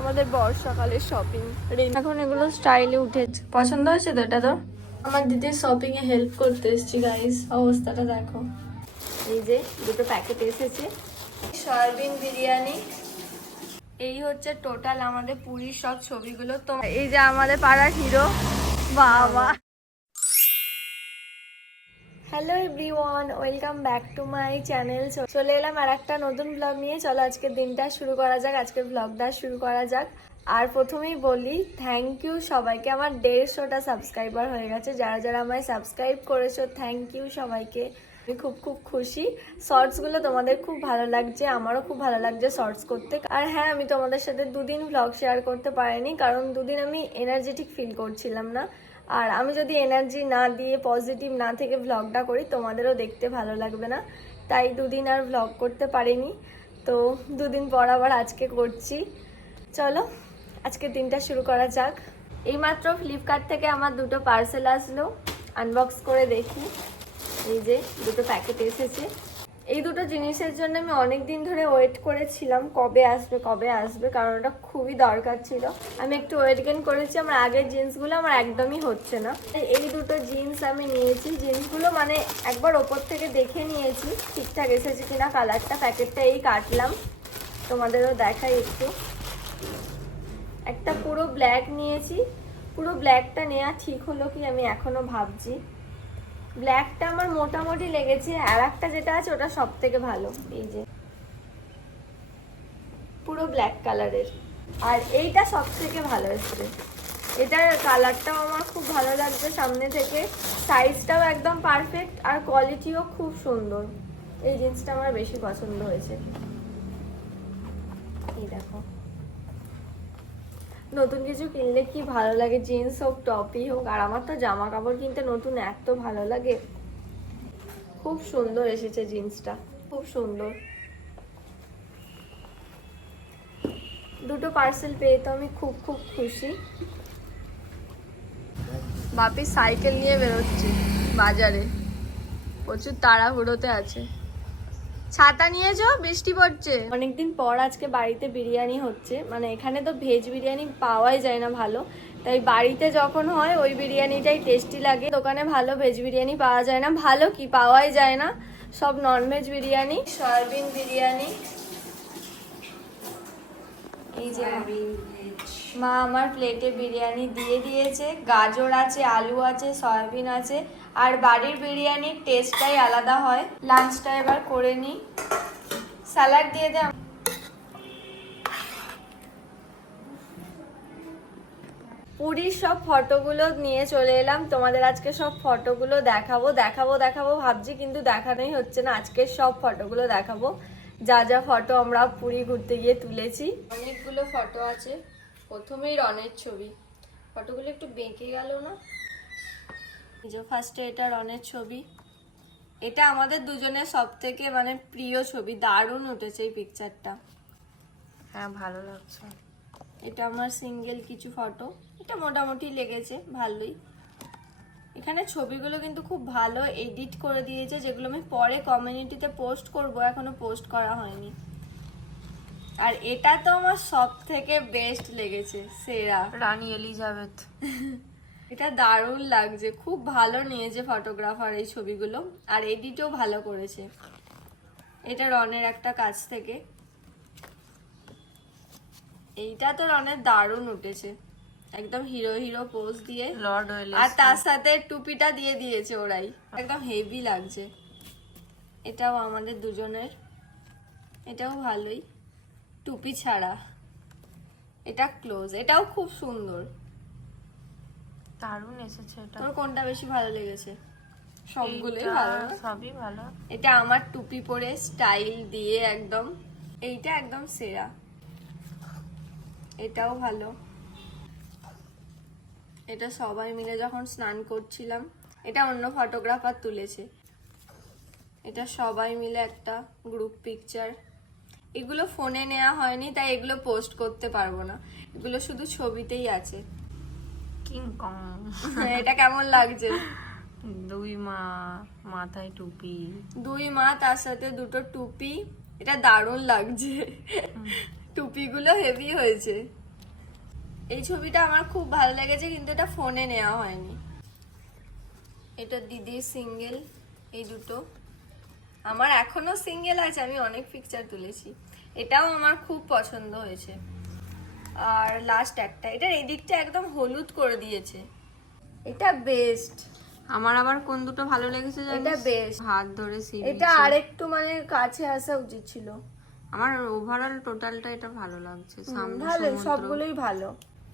আমাদের বর্ষাকালের শপিং। এখন এগুলো স্টাইলে উঠেছে। পছন্দ হয়েছে তো এটা? তো আমার দিদির শপিং এ হেল্প করতে এসেছি গাইস। অবস্থাটা দেখো। এই যে দুটো প্যাকেট এসেছে সয়াবিন বিরিয়ানি। এই হচ্ছে টোটাল আমাদের পুরীর সব ছবিগুলো। তো এই যে আমাদের পাড়ার হিরো বাবা। Hello everyone, welcome back to my channel. চলে এলাম আর একটা নতুন ব্লগ নিয়ে। চলো আজকের দিনটা শুরু করা যাক, আজকের ব্লগটা শুরু করা যাক। আর প্রথমেই বলি থ্যাংক ইউ সবাইকে। আমার 150টা সাবস্ক্রাইবার হয়ে গেছে। যারা যারা আমায় সাবস্ক্রাইব করেছো থ্যাংক ইউ সবাইকে। আমি খুব খুব খুশি। শর্টসগুলো তোমাদের খুব ভালো লাগছে, আমারও খুব ভালো লাগছে শর্টস করতে। আর হ্যাঁ, আমি তোমাদের সাথে দুদিন ব্লগ শেয়ার করতে পারিনি, কারণ দুদিন আমি এনার্জেটিক ফিল করছিলাম না। আর আমি যদি এনার্জি না দিয়ে পজিটিভ না থেকে ভ্লগটা করি তোমাদেরও দেখতে ভালো লাগবে না, তাই দুদিন আর ভ্লগ করতে পারিনি। তো দুদিন পর আবার আজকে করছি। চলো আজকের দিনটা শুরু করা যাক। এইমাত্র ফ্লিপকার্ট থেকে আমার দুটো পার্সেল আসলো, আনবক্স করে দেখি। এই যে দুটো প্যাকেট এসেছে। এই দুটো জিনিসের জন্য আমি অনেক দিন ধরে ওয়েট করেছিলাম কবে আসবে কবে আসবে, কারণ ওটা খুবই দরকার ছিল। আমি একটু ওয়েট গেইন করেছি। আমার আগের জিন্সগুলো আমার একদমই হচ্ছে না। এই দুটো জিন্স আমি নিয়েছি। জিন্সগুলো মানে একবার ওপর থেকে দেখে নিয়েছি ঠিকঠাক এসেছে কিনা কালারটা। প্যাকেটটা এই কাটলাম, তোমাদেরও দেখাই একটু। একটা পুরো ব্ল্যাক নিয়েছি। পুরো ব্ল্যাকটা নেওয়া ঠিক হলো কি আমি এখনো ভাবছি। ব্ল্যাকটা আমার মোটামুটি লেগেছে, আর একটা যেটা আছে ওটা সব থেকে ভালো। এই যে পুরো ব্ল্যাক কালারের, আর এইটা সব থেকে ভালো এসছে। এটার কালারটাও আমার খুব ভালো লাগছে সামনে থেকে, সাইজটাও একদম পারফেক্ট, আর কোয়ালিটিও খুব সুন্দর। এই জিন্সটা আমার বেশি পছন্দ হয়েছে। এই দেখো, নতুন কিছু কিনলে কি ভালো লাগে, জিন্স হোক টপই হোক। আর আমার তো জামা কাপড় কিনতে নতুন এত ভালো লাগে। খুব সুন্দর এসেছে জিন্সটা, খুব সুন্দর। দুটো পার্সেল পেয়ে তো আমি খুব খুব খুশি। বাপি সাইকেল নিয়ে বেরোচ্ছে বাজারে, প্রচুর তাড়াহুড়োতে আছে। ছাতা নিয়েছো? বৃষ্টি পড়ছে। অনেকদিন পর আজকে বাড়িতে বিরিয়ানি হচ্ছে। মানে এখানে তো ভেজ বিরিয়ানি পাওয়াই যায় না ভালো, তাই বাড়িতে যখন হয় ওই বিরিয়ানিটাই টেস্টি লাগে। দোকানে ভালো ভেজ বিরিয়ানি পাওয়া যায় না, ভালো কি পাওয়াই যায় না, সব ননভেজ বিরিয়ানি। সয়াবিন বিরিয়ানি। এই যে মা আমার প্লেটে বিরিয়ানি দিয়ে দিয়েছে। গাজর আছে, আলু আছে, সয়াবিন আছে। আর বাড়ির বিরিয়ানির টেস্টটাই আলাদা হয়। লাঞ্চটা এবার করে নিই। স্যালাড দিয়ে দে। পুরীর সব ফটোগুলো নিয়ে চলে এলাম। তোমাদের আজকে সব ফটোগুলো দেখাবো দেখাবো দেখাবো ভাবছি, কিন্তু দেখানোই হচ্ছে না। আজকে সব ফটোগুলো দেখাবো, যা যা ফটো আমরা পুরী ঘুরতে গিয়ে তুলেছি। অনেকগুলো ফটো আছে। প্রথমেই রনের ছবি। ফটোগুলো একটু বেঁকে গেল না? এই যে ফার্স্টে এটা রনের ছবি। এটা আমাদের দুজনের সব থেকে মানে প্রিয় ছবি। দারুণ উঠেছে এই পিকচারটা। হ্যাঁ, ভালো লাগছে। এটা আমার সিঙ্গেল কিছু ফটো। এটা মোটামুটি লেগেছে ভালোই। এখানে ছবিগুলো কিন্তু খুব ভালো এডিট করে দিয়েছে, যেগুলো আমি পরে কমিউনিটিতে পোস্ট করব, এখনো পোস্ট করা হয়নি। আর এটা তো আমার সব থেকে বেস্ট লেগেছে, সেরা। রানী এলিজাবেথ। এটা দারুণ লাগছে, খুব ভালো নিয়েছে ফটোগ্রাফার এই ছবিগুলো, আর এডিটও ভালো করেছে। এটা রনের একটা কাছ থেকে। এইটা তো রনের দারুণ উঠেছে, একদম হিরো হিরো পোজ দিয়ে। লর্ড আর তার সাথে টুপিটা দিয়ে দিয়েছে ওরাই, একদম হেভি লাগছে। এটাও আমাদের দুজনের, এটাও ভালোই, টুপি ছাড়া। এটা ক্লোজ, এটাও খুব সুন্দর। দারুণ এসেছে এটা। তোর কোনটা বেশি ভালো লেগেছে? সবগুলোই ভালো, সবই ভালো। এটা আমার টুপি পরে স্টাইল দিয়ে একদম, এইটা একদম সেরা। এটাও ভালো। এটা সবাই মিলে যখন স্নান করছিলাম, এটা অন্য ফটোগ্রাফার তুলেছে। এটা সবাই মিলে একটা গ্রুপ পিকচার। এগুলো ফোনে নেওয়া হয়নি, তাই এগুলো পোস্ট করতে পারবো না, এগুলো শুধু ছবিতেই আছে। King Kong. এটা কেমন লাগছে? দুই মা, মাথায় টুপি। দুই মা তার সাথে দুটো টুপি। এটা দারুণ লাগছে, টুপিগুলো হেভি হয়েছে। এই ছবিটা আমার খুব ভালো লেগেছে, কিন্তু এটা ফোনে নেওয়া হয়নি। এটা দিদির সিঙ্গেল, এই দুটো আমার এখনো সিঙ্গেল আছে, আমি অনেক পিকচার তুলেছি। এটাও আমার খুব পছন্দ হয়েছে। আর লাস্ট একটা, এটার এদিকটা একদম হলুদ করে দিয়েছে, এটা বেস্ট। আমার আবার কোন দুটো ভালো লেগেছে জানিস? এটা বেস্ট, হাত ধরে সি এটা আরেকটু মানে কাছে আসা উচিত ছিল। আমার ওভারঅল টোটালটা এটা ভালো লাগছে। সামনে ভালো, সমুদ্র। সবগুলোই ভালো।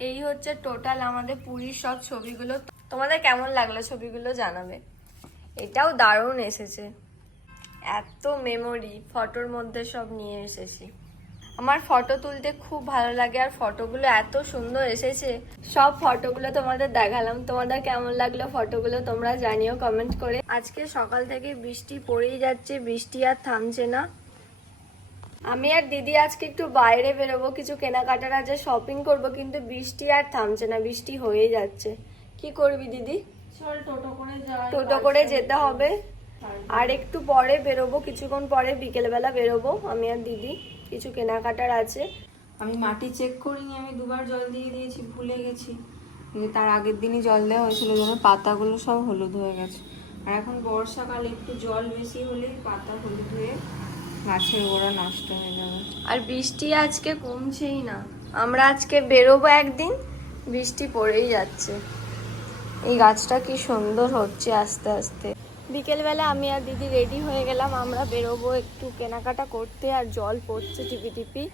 এই হচ্ছে টোটাল আমাদের পুরীর সব ছবিগুলো। তোমাদের কেমন লাগলো ছবিগুলো জানাবে। এটাও দারুণ এসেছে, এত মেমোরি ফটোর মধ্যে সব নিয়ে এসেছি। আমার ফটো তুলতে খুব ভালো লাগে, আর ফটোগুলো এত সুন্দর এসেছে। সব ফটোগুলো তোমাদের দেখালাম, তোমাদের কেমন লাগলো ফটোগুলো তোমরা জানিও কমেন্ট করে। আজকে সকাল থেকে বৃষ্টি পড়েই যাচ্ছে, বৃষ্টি আর থামছে না। আমি আর দিদি আজকে একটু বাইরে বেরোবো, কিছু কেনাকাটার আছে, শপিং করব, কিন্তু বৃষ্টি আর থামছে না, বৃষ্টি হয়ে যাচ্ছে। কি করবি দিদি? চল টোটো করে যাই। টোটো করে যেতে হবে। আর একটু পরে বেরোবো, কিছুক্ষণ পরে বিকেলবেলা বেরোবো আমি আর দিদি, কিছু কেনাকাটার আছে। আমি মাটি চেক করিনি, আমি দুবার জল দিয়ে দিয়েছি, ভুলে গেছি। কিন্তু তার আগের দিনই জল দেওয়া হয়েছিল, যেন পাতাগুলো সব হলুদ হয়ে গেছে। আর এখন বর্ষাকালে একটু জল বেশি হলেই পাতা হলুদ হয়ে গাছের গোড়া নষ্ট হয়ে যাবে। আর বৃষ্টি আজকে কমছেই না, আমরা আজকে বেরোবো একদিন, বৃষ্টি পড়েই যাচ্ছে। এই গাছটা কি সুন্দর হচ্ছে আস্তে আস্তে। বিকেলবেলা আমি আর দিদি রেডি হয়ে গেলাম, আমরা বেরোবো একটু কেনাকাটা করতে। আর জল পড়ছে টিপি টিপি,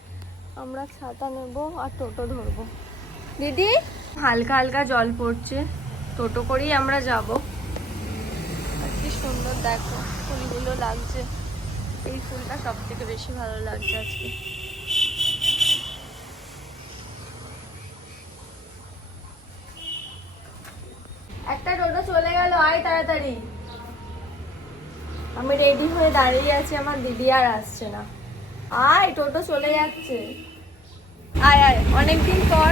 আমরা ছাতা নেব আর টোটো ধরবো। দিদি, হালকা হালকা জল পড়ছে, টোটো করেই আমরা যাব। আর কি সুন্দর দেখো ফুলগুলো লাগছে, এই ফুলটা সব থেকে বেশি ভালো লাগছে আজকে। একটা টোটো চলে গেল, আয় তাড়াতাড়ি। আমি রেডি হয়ে দাঁড়িয়ে আছি, আমার দিদি আর আসছে না। আয়, টোটো চলে যাচ্ছে। আয় আয়, অনেকদিন পর,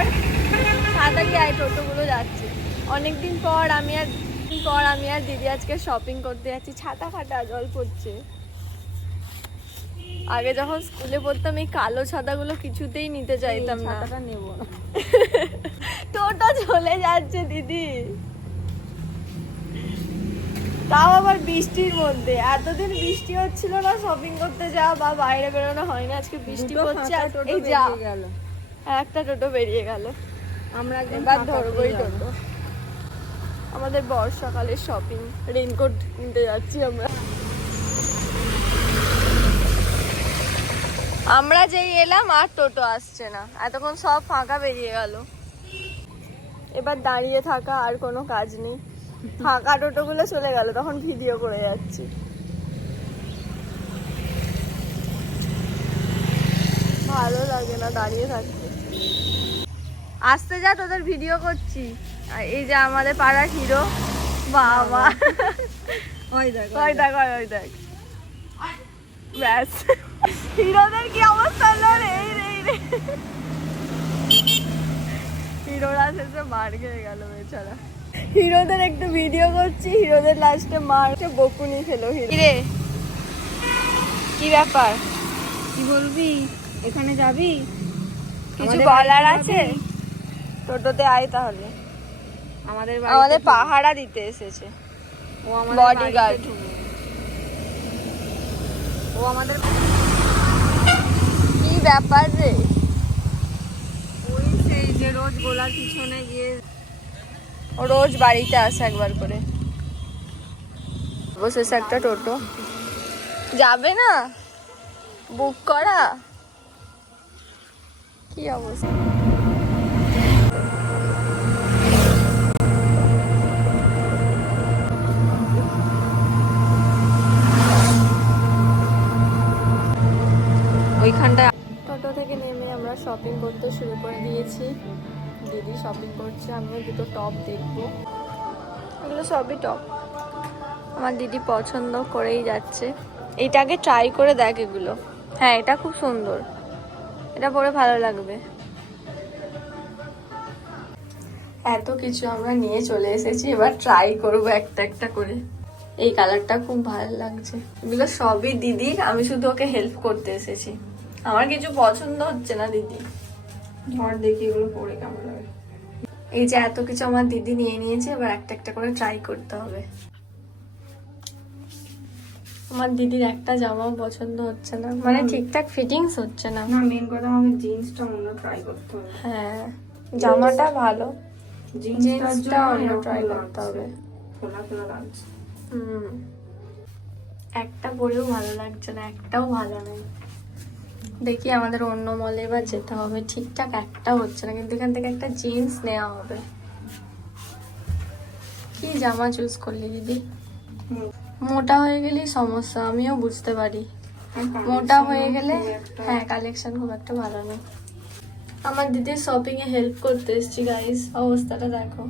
তাড়াতাড়ি আয়, টোটোগুলো যাচ্ছে। অনেকদিন পর আমি আর দিদি আজকে শপিং করতে যাচ্ছি। ছাতা ফাটা, জল পড়ছে। আগে যখন স্কুলে পড়তাম এই কালো ছাতাগুলো কিছুতেই নিতে চাইতাম না। ছাতাটা নেবো না। টোটো চলে যাচ্ছে দিদি, তাও আবার বৃষ্টির মধ্যে। এতদিন বৃষ্টি হচ্ছিল না, শপিং করতে যাওয়া বা বাইরে বেরোনো হয় না, আজকে বৃষ্টি পড়ছে। আর এই যা একটা টোটো বেরিয়ে গেল, আমরা এবার ধরবোই টোটো। আমাদের বর্ষাকালের শপিং, রেইনকোট কিনতে যাচ্ছি আমরা। আমরা যেই এলাম আর টোটো আসছে না, এতক্ষণ সব ফাঁকা বেরিয়ে গেল। এবার দাঁড়িয়ে থাকা আর কোনো কাজ নেই, ফাঁকা টোটোগুলো চলে গেল, তখন ভিডিও করে যাচ্ছি। ভালো লাগে না দাঁড়িয়ে থাকতে। আসতে যা, তোদের ভিডিও করছি। আর এই যে আমাদের পাড়ার হিরো, বাবা ওই দেখ ওই দেখ ওই দেখ, ব্যাস হিরোদের কি অবস্থা হলো রে, এই রে এই রে। হিরোরা শেষে মার খেয়ে গেল বেচারা। হিরোদের একটু ভিডিও করছি, হিরোদের লাস্টে মারতে বকুনি খেলো হিরো। রে কি ব্যাপার, কি বলবি? এখানে যাবি? কিছু বলার আছে? টোটোতে আয় তাহলে। আমাদের পাহারা দিতে এসেছে, ও আমাদের বডিগার্ড। ও আমাদের কি ব্যাপার রে? ওই সেই যে রোজ গোলার পিছনে গিয়ে ও রোজ বাড়িতে আসে একবার করে। বসেছে একটা টোটো, যাবে না বুক করা? কি অবস্থা। ওইখানটায় টোটো থেকে নেমে আমরা শপিং করতে শুরু করে দিয়েছি। দিদি শপিং করছে, আমিও দুটো টপ দেখবো। এগুলো সবই টপ, আমার দিদি পছন্দ করেই যাচ্ছে। এইটাকে ট্রাই করে দেখ এগুলো। হ্যাঁ, এটা খুব সুন্দর, এটা পরে ভালো লাগবে। এত কিছু আমরা নিয়ে চলে এসেছি, এবার ট্রাই করবো একটা একটা করে। এই কালারটা খুব ভালো লাগছে। এগুলো সবই দিদির, আমি শুধু ওকে হেল্প করতে এসেছি। আমার কিছু পছন্দ হচ্ছে না দিদি, ধর দেখি এগুলো পরে কেমন লাগে। এই যে এত কিছু আমার দিদি নিয়ে নিয়েছে, এবার একটা একটা করে ট্রাই করতে হবে। আমার দিদির একটা জামাও পছন্দ হচ্ছে না, মানে ঠিকঠাক ফিটিংস হচ্ছে না। না মেন কথা আমাকে জিন্সটা অন্য ট্রাই করতে হবে। হ্যাঁ জামাটা ভালো, জিন্সটার জিন্সটা জন্য অন্য এরকম ট্রাই করতে লাগছে, হবে। খোলা খোলা লাগছে। একটা পরেও ভালো লাগছে না, একটাও ভালো নেই। দেখি আমাদের অন্য মলে এবার যেতে হবে, ঠিকঠাক একটা হচ্ছে না, কিন্তু এখান থেকে একটা জিন্স নেওয়া হবে। কি জামা চুজ করলি দিদি? মোটা হয়ে গেলেই সমস্যা, আমিও বুঝতে পারি। মোটা হয়ে গেলে হ্যাঁ কালেকশন খুব একটা ভালো নেই। আমার দিদির শপিং এ হেল্প করতে এসেছি গাইস, অবস্থাটা দেখো।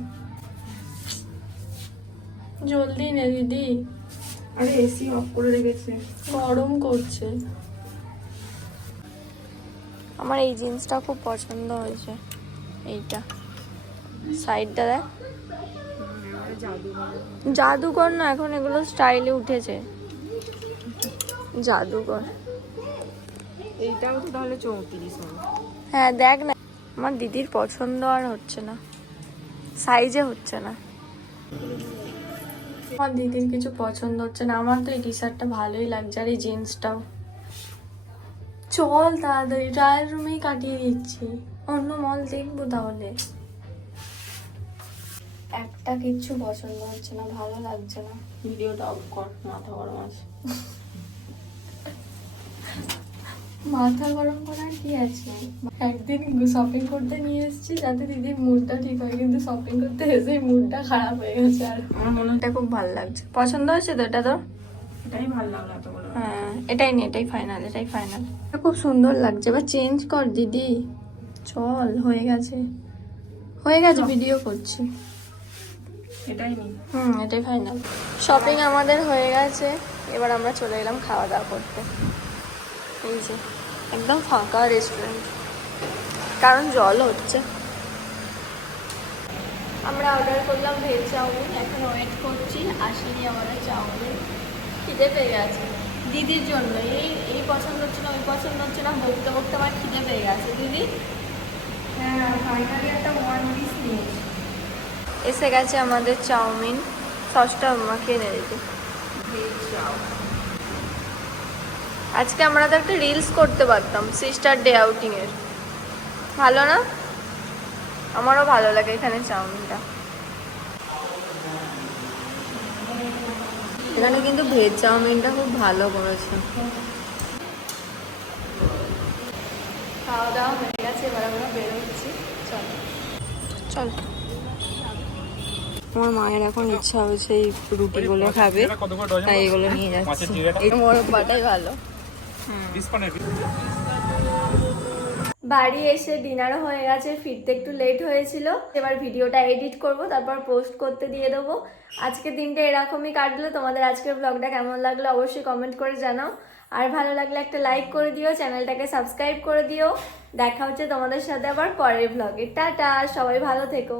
জলদি নে দিদি, আরে এসি অফ করে রেখেছে। গরম করছে। আমার এই জিন্সটা খুব পছন্দ হয়েছে, এইটা সাইডটা দেখ। জাদুকর না, এখন এগুলো স্টাইলে উঠেছে, জাদুকর। এইটাও তো তাহলে 34 হবে। হ্যাঁ দেখ না, আমার দিদির পছন্দ আর হচ্ছে না, সাইজে হচ্ছে না। আমার দিদির কিছু পছন্দ হচ্ছে না, আমার তো এই টি শার্টটা ভালোই লাগছে আর এই জিন্সটাও। চল তাড়াতাড়ি, ট্রায়াল রুমেই কাটিয়ে দিচ্ছি, অন্য মল দেখবো তাহলে। একটা কিচ্ছু পছন্দ হচ্ছে না, ভালো লাগছে না। ভিডিওটা অফ কর, মাথা গরম আছে। মাথা গরম করার কি আছে? একদিন শপিং করতে নিয়ে এসেছি যাতে দিদির মুডটা ঠিক হয়, কিন্তু শপিং করতে এসে মুডটা খারাপ হয়ে গেছে। আর আমার মনে হয় এটা খুব ভালো লাগছে, পছন্দ হয়েছে তো এটা তো। এটাই ভালো লাগলো এতগুলো। হ্যাঁ এটাই নে, এটাই ফাইনাল, এটাই ফাইনাল। খুব সুন্দর লাগছে, এবার চেঞ্জ কর দিদি, চল। হয়ে গেছে, হয়ে গেছে, ভিডিও করছি। এটাই নি। এটাই ফাইনাল। শপিং আমাদের হয়ে গেছে, এবার আমরা চলে এলাম খাওয়া দাওয়া করতে। এই যে একদম ফাঁকা রেস্টুরেন্ট, কারণ জল হচ্ছে। আমরা অর্ডার করলাম ভেজ চাউমিন, এখন ওয়েট করছি, আসেনি আমাদের চাউমিন। খিদে পেয়ে গেছে দিদির জন্য, এই এই পছন্দ হচ্ছে না, ওই পছন্দ হচ্ছে না, বকতে বকতে আমার খিদে পেয়ে গেছে। দিদি হ্যাঁ ফাইনালি একটা ওয়ান পিস নিয়েছি। এসে গেছে আমাদের চাউমিন, সসটা মাখিয়ে এনে দিদি। Veg chow. আজকে আমরা তো একটা রিলস করতে পারতাম সিস্টার ডে আউটিং এর, ভালো না? আমারও ভালো লাগে এখানে চাউমিনটা। এখানে কিন্তু ভেজ চাউমিনটা খুব ভালো করেছে। খাওয়া দাওয়া হয়ে গেছে, এবার আমরা বেরোচ্ছি, চল চল। আমার মায়ের এখন ইচ্ছা হয়েছে এই রুটিগুলো খাবে, তাই এগুলো নিয়ে যাচ্ছে। এই মোরব্বাটাই ভালো। বাড়ি এসে ডিনারও হয়ে গেছে, ফিরতে একটু লেট হয়েছিল। এবার ভিডিওটা এডিট করব, তারপর পোস্ট করতে দিয়ে দেবো। আজকের দিনটা এরকমই কাটলো। তোমাদের আজকের ব্লগটা কেমন লাগলো অবশ্যই কমেন্ট করে জানাও, আর ভালো লাগলে একটা লাইক করে দিও, চ্যানেলটাকে সাবস্ক্রাইব করে দিও। দেখা হচ্ছে তোমাদের সাথে আবার পরের ব্লগে। টাটা, সবাই ভালো থেকো।